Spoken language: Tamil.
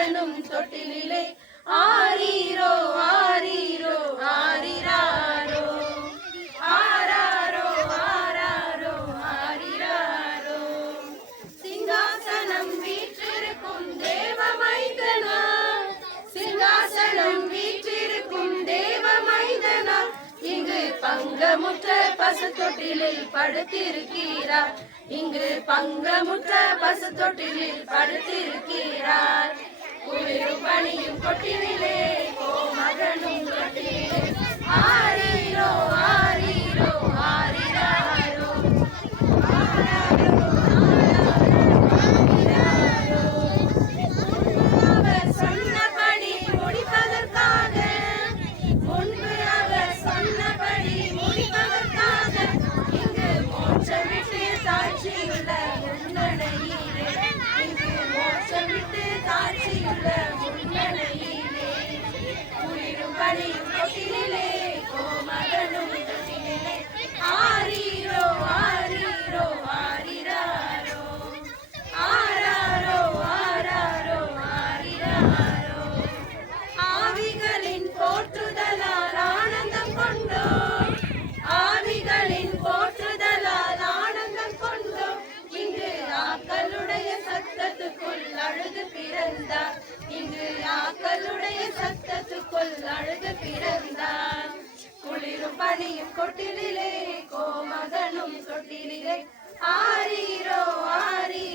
கோமகனும் தொட்டிலே ஆரீரோ ஆரீரோ ஆரிராரோ ஆராரோ ஆராரோ ஆரிராரோ. சிங்காசனம் வீற்றிருக்கும் தேவ மைந்தனா, சிங்காசனம் வீற்றிருக்கும் தேவ மைந்தனா, இங்கு பங்கமுற்ற பசு தொட்டிலில் படுத்திருக்கிறார், இங்கு பங்கமுற்ற பசு தொட்டிலில் படுத்திருக்கிறார். குளிரும் பனியும் கொட்டிலே கோமகனும் தொட்டிலே ஆரீரோ ஆரீரோ ஆரிராரோ ஆராரோ ஆராரோ. அவர் சொன்னபடி முடிப்பதற்காக, முன்பு அவர் சொன்னபடி முடிப்பதற்காக, இங்கு மோட்சமிட்டு தாட்சியுள்ள முன்னணையிலே, இங்கு மோட்சமிட்டு தாட்சியுள்ள முன்னணையிலே. குளிரும் பனியும் தொட்டிலே கோமகனும் தொட்டிலே ஆரீரோ ஆரீரோ ஆரிராரோ ஆராரோ ஆராரோ ஆரிராரோ. ஆவிகளின் போற்றுதலால் ஆனந்தம் கொண்டோம், ஆவிகளின் போற்றுதலால் ஆனந்தம் கொண்டோம், இங்கு ஆக்களுடைய சத்தத்துக்குள் அழுது பிறந்தார், இங்கு ஆக்களுடைய சத்தத்துக்குள் அழுது பிறந்தார். குளிரும் பனியும் கொட்டிலே கோமகனும் தொட்டிலே ஆரீரோ ஆரீரோ